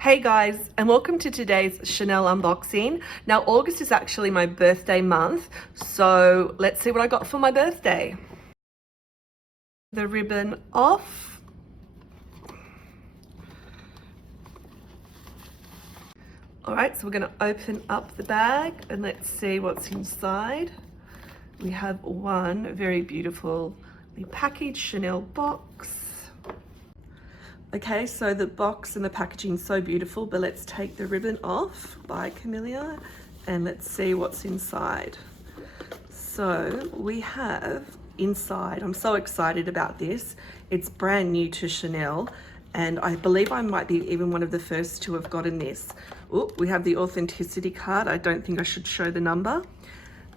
Hey guys, and welcome to today's Chanel unboxing. Now August is actually my birthday month, so let's see what I got for my birthday. The ribbon off. Alright, so we're going to open up the bag and let's see what's inside. We have one very beautifully packaged Chanel box. Okay, so the box and the packaging is so beautiful, but let's take the ribbon off by Camellia and let's see what's inside. So we have inside, I'm so excited about this. It's brand new to Chanel and I believe I might be even one of the first to have gotten this. Oh, we have the authenticity card. I don't think I should show the number.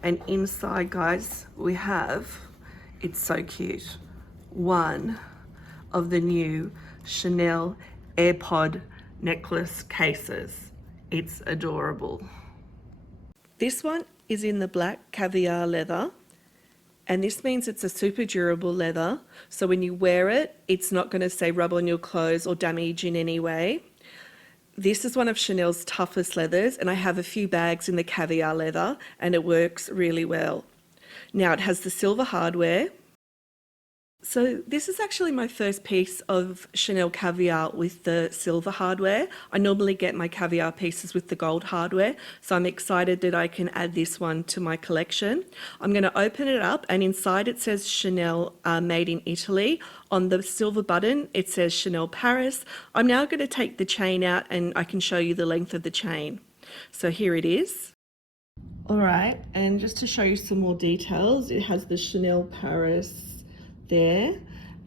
And inside, guys, we have, it's so cute, one of the new Chanel AirPod necklace cases. It's adorable. This one is in the black caviar leather, and this means it's a super durable leather, so when you wear it, it's not going to say rub on your clothes or damage in any way. This is one of Chanel's toughest leathers, and I have a few bags in the caviar leather and it works really well. Now it has the silver hardware. So this is actually my first piece of Chanel caviar with the silver hardware. I normally get my caviar pieces with the gold hardware, so I'm excited that I can add this one to my collection. I'm going to open it up and inside it says Chanel made in Italy. On the silver button it says Chanel Paris. I'm now going to take the chain out and I can show you the length of the chain. So here it is. Alright, and just to show you some more details, it has the Chanel Paris there,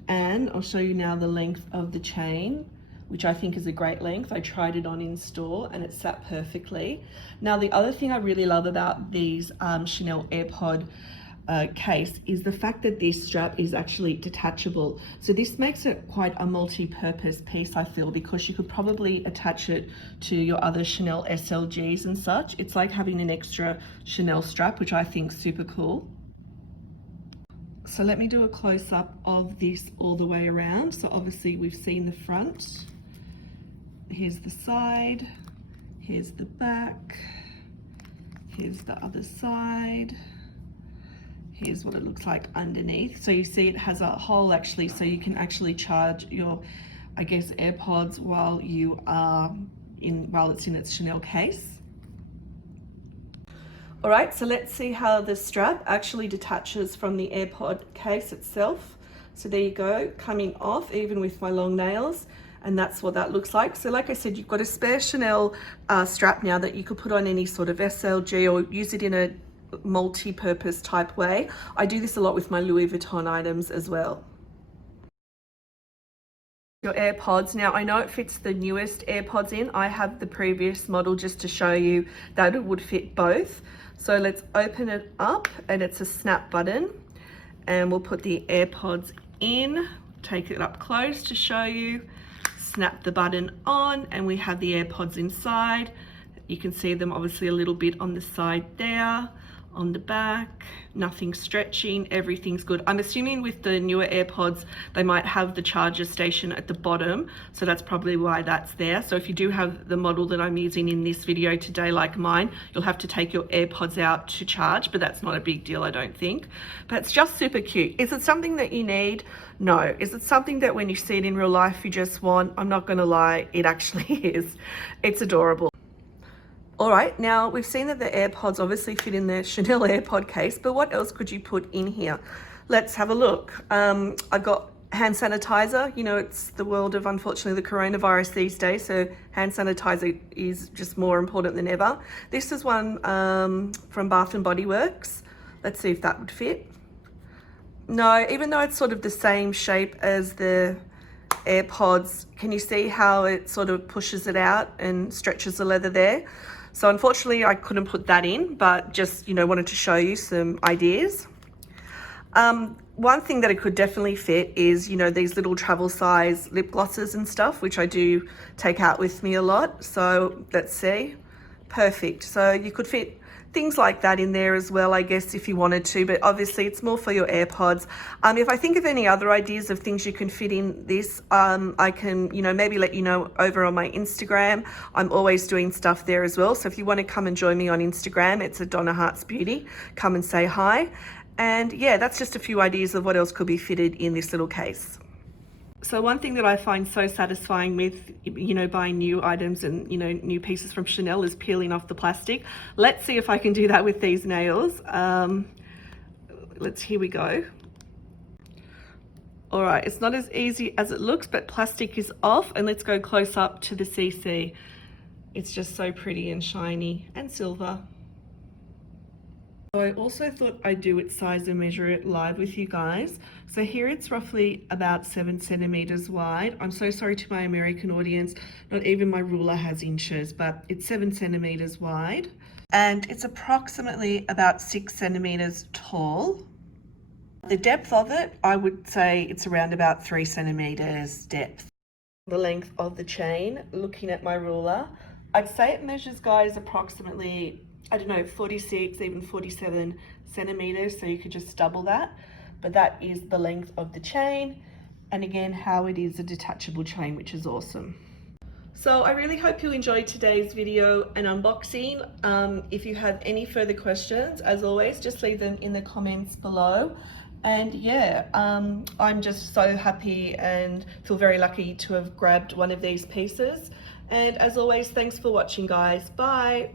and I'll show you now the length of the chain, which I think is a great length. I tried it on in store and it sat perfectly. Now the other thing I really love about these Chanel AirPod case is the fact that this strap is actually detachable. So this makes it quite a multi-purpose piece, I feel, because you could probably attach it to your other Chanel SLGs and such. It's like having an extra Chanel strap, which I think is super cool. So let me do a close-up of this all the way around. So obviously we've seen the front. Here's the side. Here's the back. Here's the other side. Here's what it looks like underneath. So you see it has a hole actually, so you can actually charge your, I guess, AirPods while it's in its Chanel case. All right, so let's see how the strap actually detaches from the AirPod case itself. So there you go, coming off even with my long nails, and that's what that looks like. So like I said, you've got a spare Chanel strap now that you could put on any sort of SLG or use it in a multi-purpose type way. I do this a lot with my Louis Vuitton items as well. Your AirPods. Now I know it fits the newest AirPods in. I have the previous model just to show you that it would fit both. So let's open it up, and it's a snap button, and we'll put the AirPods in, take it up close to show you, snap the button on, and we have the AirPods inside. You can see them obviously a little bit on the side there, on the back, nothing stretching, everything's good. I'm assuming with the newer AirPods, they might have the charger station at the bottom, so that's probably why that's there. So if you do have the model that I'm using in this video today, like mine, you'll have to take your AirPods out to charge, but that's not a big deal, I don't think. But it's just super cute. Is it something that you need? No. Is it something that when you see it in real life, you just want? I'm not gonna lie, it actually is. It's adorable. All right, now we've seen that the AirPods obviously fit in the Chanel AirPod case, but what else could you put in here? Let's have a look. I've got hand sanitizer. You know, it's the world of, unfortunately, the coronavirus these days, so hand sanitizer is just more important than ever. This is one from Bath & Body Works. Let's see if that would fit. No, even though it's sort of the same shape as the AirPods, can you see how it sort of pushes it out and stretches the leather there? So unfortunately I couldn't put that in, but just, you know, wanted to show you some ideas. One thing that it could definitely fit is, you know, these little travel size lip glosses and stuff, which I do take out with me a lot. So let's see, perfect. So you could fit things like that in there as well, I guess, if you wanted to, but obviously it's more for your AirPods. If I think of any other ideas of things you can fit in this, I can, maybe let you know over on my Instagram. I'm always doing stuff there as well. So if you want to come and join me on Instagram, it's a Donna Hearts Beauty. Come and say hi. And yeah, that's just a few ideas of what else could be fitted in this little case. So one thing that I find so satisfying with, buying new items and, new pieces from Chanel is peeling off the plastic. Let's see if I can do that with these nails. Here we go. All right, it's not as easy as it looks, but plastic is off, and let's go close up to the CC. It's just so pretty and shiny and silver. So I also thought I'd do it size and measure it live with you guys. So here it's roughly about 7 centimeters wide. I'm so sorry to my American audience, not even my ruler has inches, but it's 7 centimeters wide. And it's approximately about 6 centimeters tall. The depth of it, I would say it's around about 3 centimeters depth. The length of the chain, looking at my ruler, I'd say it measures, guys, approximately, I don't know, 46, even 47 centimeters, so you could just double that. But that is the length of the chain, and again, how it is a detachable chain, which is awesome. So I really hope you enjoyed today's video and unboxing. If you have any further questions, as always, just leave them in the comments below. And yeah, I'm just so happy and feel very lucky to have grabbed one of these pieces. And as always, thanks for watching, guys. Bye.